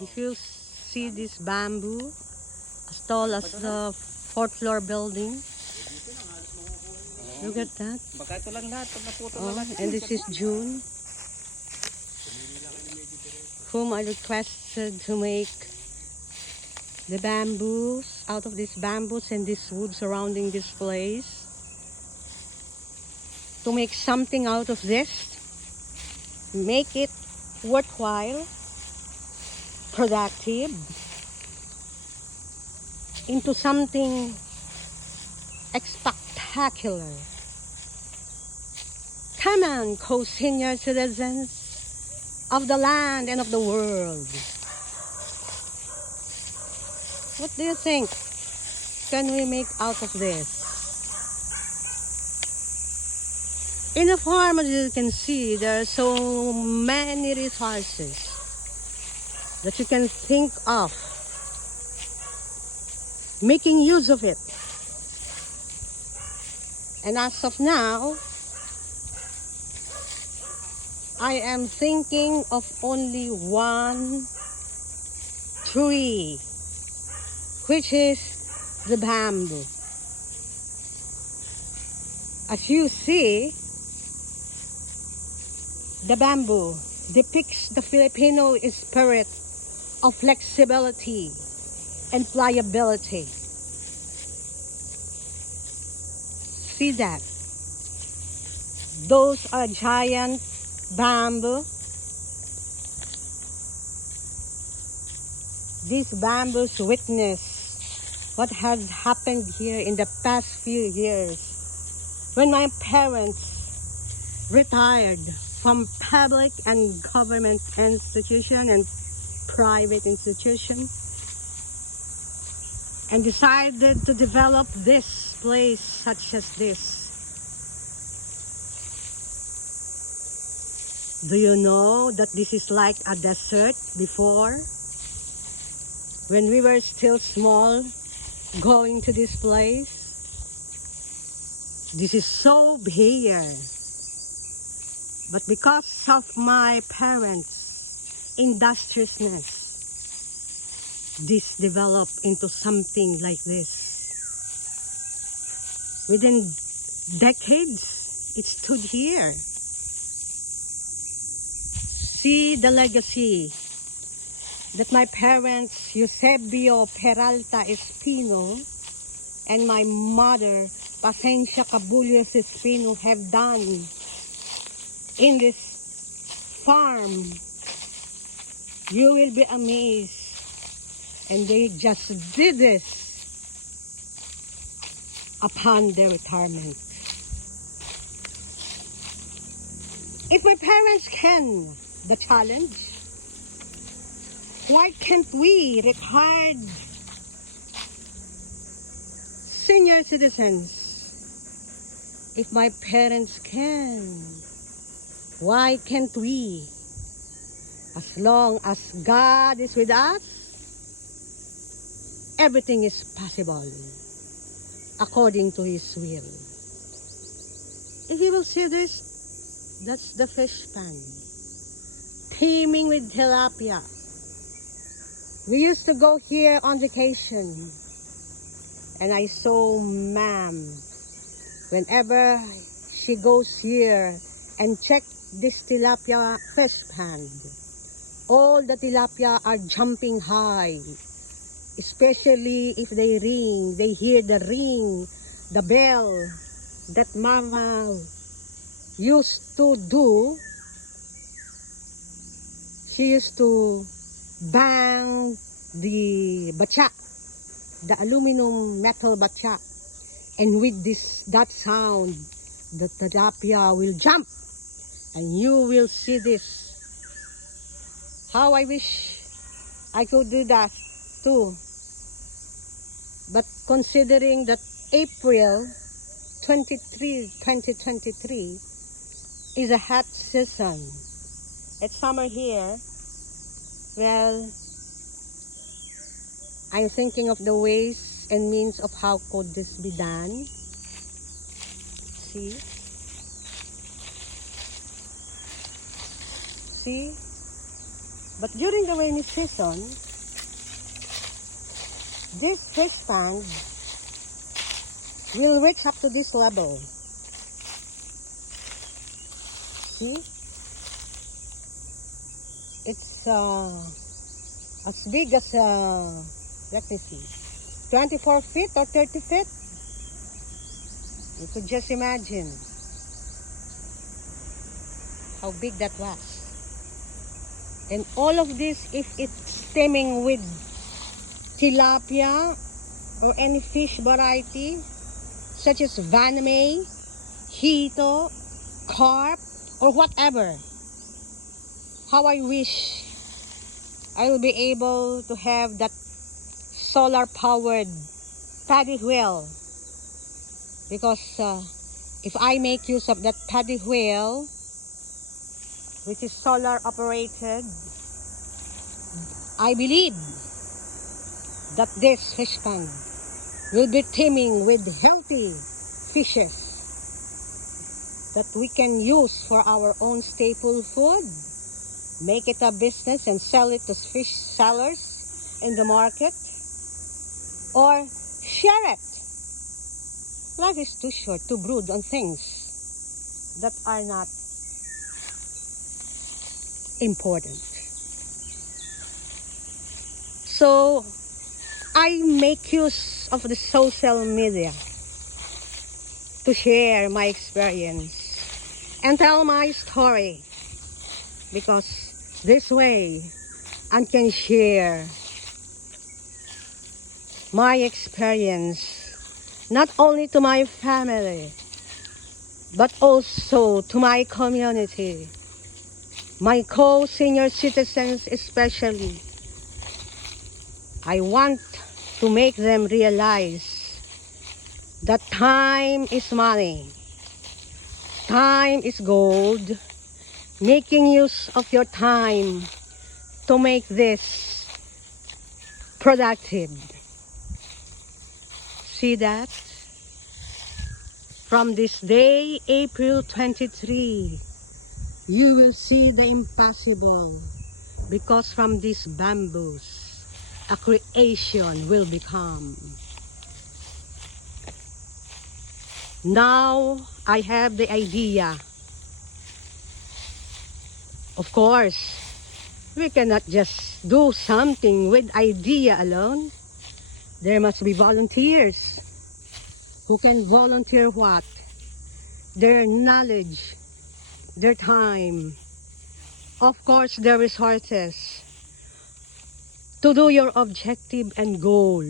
If you see this bamboo, as tall as the fourth floor building, look at that. Baka ito lang lahat, pag naputol Oh, na lahat. and this is June, whom I requested to make the bamboos out of these bamboos and this wood surrounding this place, to make something out of this, make it worthwhile, productive, into something spectacular. Come on, co-senior citizens of the land and of the world. What do you think can we make out of this? In a farm, as you can see, there are so many resources that you can think of making use of it. And as of now, I am thinking of only one tree, which is the bamboo. As you see, the bamboo depicts the Filipino spirit of flexibility and pliability. See that? Those are giant bamboo. These bamboos witness what has happened here in the past few years when my parents retired from public and government institution and private institution and decided to develop this place such as this. Do you know that this is like a desert before? When we were still small, going to this place, this is so bare. But because of my parents' industriousness, this developed into something like this. Within decades, it stood here. See the legacy that my parents, Eusebio Peralta Espino, and my mother, Pacencia Cabullos Espino, have done in this farm. You will be amazed. And they just did this upon their retirement. If my parents can the challenge, why can't we, retired senior citizens? If my parents can, why can't we? As long as God is with us, everything is possible according to His will. If you will see this, that's the fish pan, teeming with tilapia. We used to go here on vacation, and I saw Ma'am, whenever she goes here and check this tilapia fish pan, all the tilapia are jumping high, especially if they ring, they hear the ring, the bell that Mama used to do. She used to bang the batya, the aluminum metal batya, and with that sound, the tilapia will jump, and you will see this. How I wish I could do that too. But considering that April 23, 2023 is a hot season, it's summer here, well, I'm thinking of the ways and means of how could this be done. See? See? But during the rainy season, this fish pond will reach up to this level. See? It's as big as, let me see, 24 feet or 30 feet. You could just imagine how big that was. And all of this, if it's stemming with tilapia or any fish variety, such as vaname, hito, carp, or whatever. How I wish I will be able to have that solar-powered paddy wheel. Because if I make use of that paddy wheel, which is solar-operated, I believe that this fish pond will be teeming with healthy fishes that we can use for our own staple food, make it a business and sell it to fish sellers in the market, or share it. Life is too short to brood on things that are not important. So I make use of the social media to share my experience and tell my story, because this way I can share my experience not only to my family but also to my community, my co-senior citizens especially. I want to make them realize that time is money, time is gold. Making use of your time to make this productive. See that? From this day, April 23, you will see the impossible, because from these bamboos, a creation will become. Now, I have the idea. Of course, we cannot just do something with idea alone. There must be volunteers who can volunteer what? Their knowledge, their time, of course their resources to do your objective and goal.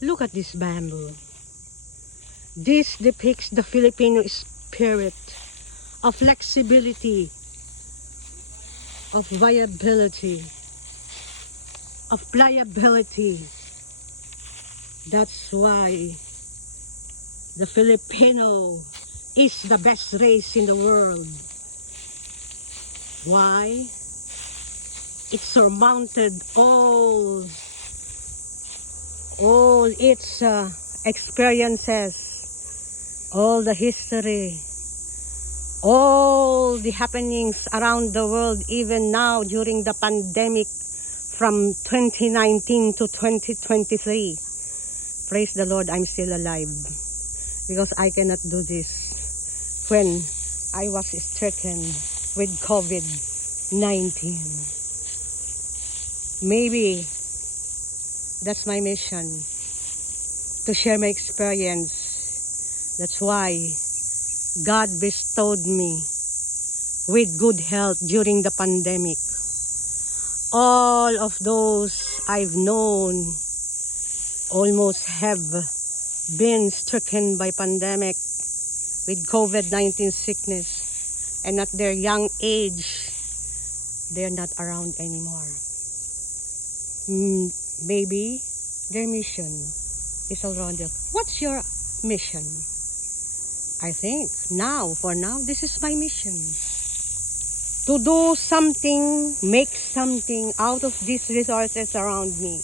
Look at this bamboo. This depicts the Filipino spirit of flexibility, of viability, of pliability. That's why the Filipino is the best race in the world. Why? It surmounted all its experiences, all the history, all the happenings around the world, even now during the pandemic from 2019 to 2023. Praise the Lord, I'm still alive, because I cannot do this when I was stricken with COVID-19. Maybe that's my mission, to share my experience. That's why God bestowed me with good health during the pandemic. All of those I've known almost have been stricken by pandemic with COVID-19 sickness, and at their young age, they're not around anymore. Maybe their mission is around them. What's your mission? I think for now, this is my mission. To do something, make something out of these resources around me.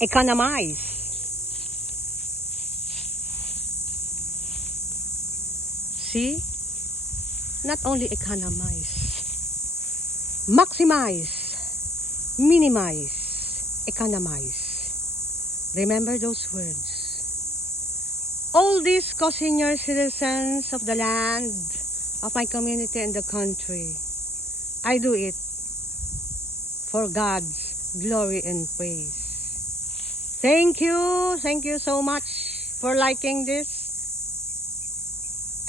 Economize. See? Not only economize, maximize, minimize, economize. Remember those words. All these co-senior citizens of the land, of my community and the country, I do it for God's glory and praise. Thank you so much for liking this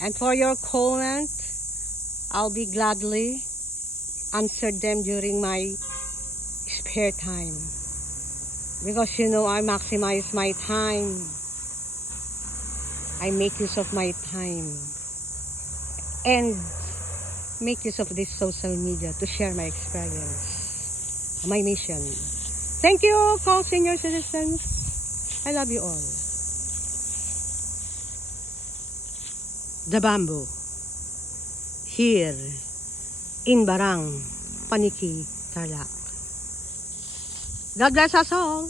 and for your comment. I'll be gladly answer them during my spare time, because you know I maximize my time. I make use of my time and make use of this social media to share my experience, my mission. Thank you, co-senior citizens. I love you all. The Bamboo, here in Barang, Paniki, Tarlac. God bless us all.